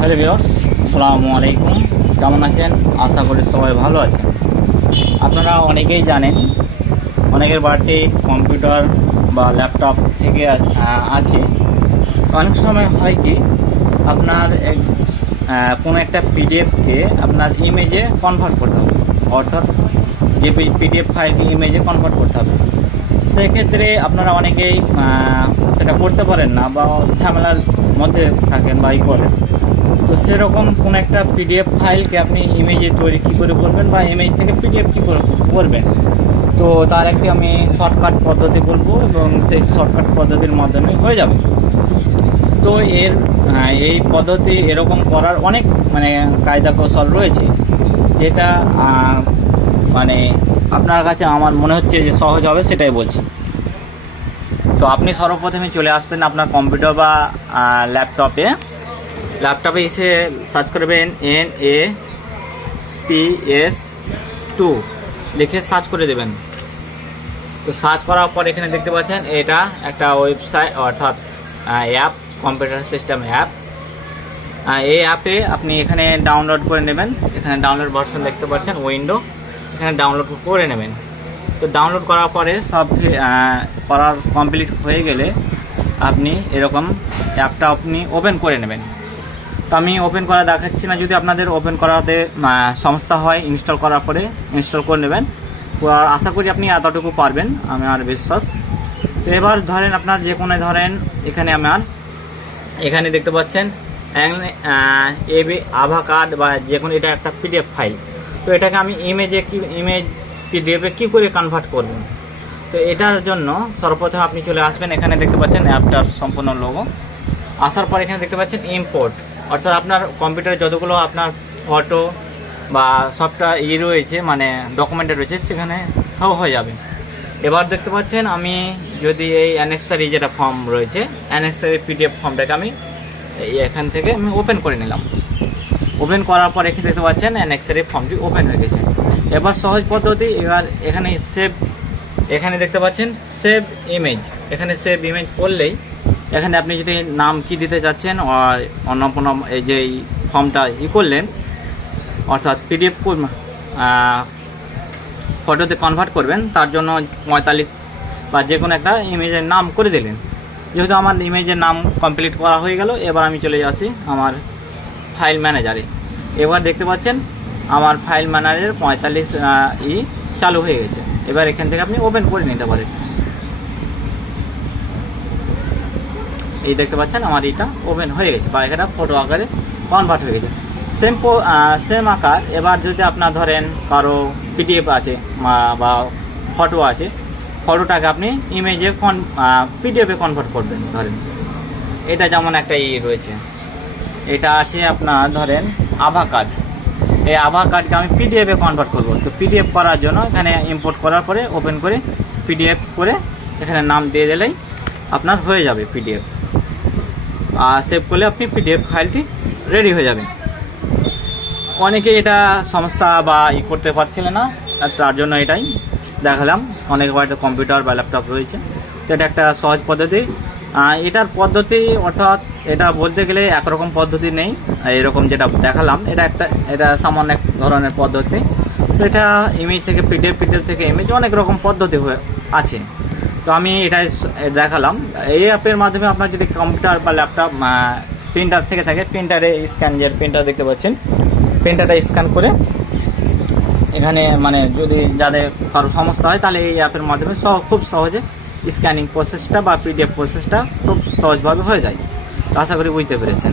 Hello viewers, আসসালামু আলাইকুম। কেমন আছেন? আশা করি সবাই ভালো আছেন। আপনারা অনেকেই জানেন, অনেকের বাড়িতে কম্পিউটার বা ল্যাপটপ থেকে আছে। অনেক সময় হয় কি, আপনার কোনো একটা পিডিএফকে আপনার ইমেজে কনভার্ট করতে হবে, অর্থাৎ যে পিডিএফ ফাইলকে ইমেজে কনভার্ট করতে হবে। সেক্ষেত্রে আপনারা অনেকেই সেটা করতে পারেন না বা ঝামেলার মধ্যে থাকেন বা করেন। তো সেরকম কোনো একটা পিডিএফ ফাইলকে আপনি ইমেজে তৈরি কী করে করবেন বা ইমেজ থেকে পিডিএফ কী করে করবেন, তো তার একটি আমি শর্টকাট পদ্ধতি বলবো এবং সেই শর্টকাট পদ্ধতির মাধ্যমে হয়ে যাবে। তো এই পদ্ধতি এরকম করার অনেক কায়দা কৌশল রয়েছে, যেটা মানে আপনার কাছে আমার মনে হচ্ছে যে সহজ হবে, সেটাই বলছি। তো আপনি সর্বপ্রথমে চলে আসবেন আপনার কম্পিউটার বা ল্যাপটপে এসে সার্চ করবেন NAPS2 লিখে সার্চ করে দেবেন। তো সার্চ করার পর এখানে দেখতে পাচ্ছেন এটা একটা ওয়েবসাইট, অর্থাৎ অ্যাপ, কম্পিউটার সিস্টেম অ্যাপ। এই অ্যাপে আপনি এখানে ডাউনলোড করে নেবেন। এখানে ডাউনলোড ভার্সন দেখতে পাচ্ছেন, উইন্ডো, এখানে ডাউনলোড করে নেবেন। তো ডাউনলোড করার পরে সব করার কমপ্লিট হয়ে গেলে আপনি এরকম অ্যাপটা আপনি ওপেন করে নেবেন। তো আমি ওপেন করা দেখাচ্ছি না, যদি আপনাদের ওপেন করাতে সমস্যা হয় ইনস্টল করার পরে ইনস্টল করে নেবেন। আশা করি আপনি এতটুকু পারবেন, আমার বিশ্বাস। তো এবার ধরেন আপনার যে কোনো ধরেন এখানে দেখতে পাচ্ছেন আভা কার্ড বা যে কোনো, এটা একটা পিডিএফ ফাইল। তো এটাকে আমি ইমেজ পিডিএফে কী করে কনভার্ট করব। তো এটার জন্য সর্বপ্রথম আপনি চলে আসবেন, এখানে দেখতে পাচ্ছেন অ্যাপটার সম্পূর্ণ লোগো। আসার পর এখানে দেখতে পাচ্ছেন ইম্পোর্ট, অর্থাৎ আপনার কম্পিউটারে যতগুলো আপনার ফটো বা সবটা রয়েছে, ডকুমেন্টে রয়েছে, সেখানে সব হয়ে যাবে। এবার দেখতে পাচ্ছেন আমি যদি এই অ্যানেক্সারি যেটা ফর্ম রয়েছে, অ্যানেক্সারি পিডিএফ ফর্মটাকে আমি এখান থেকে আমি ওপেন করে নিলাম। ওপেন করার পর এখানে দেখতে পাচ্ছেন অ্যানেক্সারি ফর্মটি ওপেন হয়ে গেছে। এবার সহজ পদ্ধতি, এবার এখানে দেখতে পাচ্ছেন সেভ ইমেজ। এখানে সেভ ইমেজ করলেই এখানে আপনি যদি নাম কি দিতে চাচ্ছেন আর অন্য এই যে ফর্মটা করলেন, অর্থাৎ পিডিএফ ফটোতে কনভার্ট করবেন, তার জন্য 45 বা যে কোনো একটা ইমেজের নাম করে দিলেন। যেহেতু আমার ইমেজের নাম কমপ্লিট করা হয়ে গেল, এবার আমি চলে যাচ্ছি আমার ফাইল ম্যানেজারে। এবার দেখতে পাচ্ছেন আমার ফাইল ম্যানেজারের 45 চালু হয়ে গেছে। এবার এখান থেকে আপনি ওপেন করে নিতে পারেন। এই দেখতে পাচ্ছেন আমার এটা ওপেন হয়ে গেছে বা এটা ফটো আকারে কনভার্ট হয়ে গেছে, সেম আকার। এবার যদি আপনার ধরেন কারো পিডিএফ আছে বা ফটো আছে, ফটোটাকে আপনি ইমেজে পিডিএফে কনভার্ট করবেন। ধরেন এটা যেমন একটা রয়েছে, এটা আছে আপনার ধরেন আভা কার্ড। এই আভা কার্ডকে আমি পিডিএফে কনভার্ট করব। তো পিডিএফ করার জন্য এখানে ইম্পোর্ট করার পরে ওপেন করে পিডিএফ করে এখানে নাম দিয়ে দিলেই আপনার হয়ে যাবে পিডিএফ। আর সেভ করলে আপনি পিডিএফ ফাইলটি রেডি হয়ে যাবে। অনেকে এটা সমস্যা বা করতে পারছিলেন না, তার জন্য এটাই দেখালাম। অনেক বাড়িতে কম্পিউটার বা ল্যাপটপ রয়েছে, তো এটা একটা সহজ পদ্ধতি। এটার পদ্ধতি, অর্থাৎ এটা বলতে গেলে একরকম পদ্ধতি নেই, এরকম যেটা দেখালাম এটা সামান্য এক ধরনের পদ্ধতি। তো এটা ইমেজ থেকে পিডিএফ থেকে ইমেজ, অনেক রকম পদ্ধতি আছে। তো আমি এটাই দেখালাম। এই অ্যাপের মাধ্যমে আপনার যদি কম্পিউটার বা ল্যাপটপ প্রিন্টার থেকে থাকে, প্রিন্টারে স্ক্যান, যে প্রিন্টার দেখতে পাচ্ছেন, প্রিন্টারটা স্ক্যান করে এখানে যদি যাদের কারো সমস্যা হয়, তাহলে এই অ্যাপের মাধ্যমে খুব সহজে স্ক্যানিং প্রসেসটা বা পিডিএফ প্রসেসটা খুব সহজভাবে হয়ে যায়। তো আশা করি বুঝতে পেরেছেন।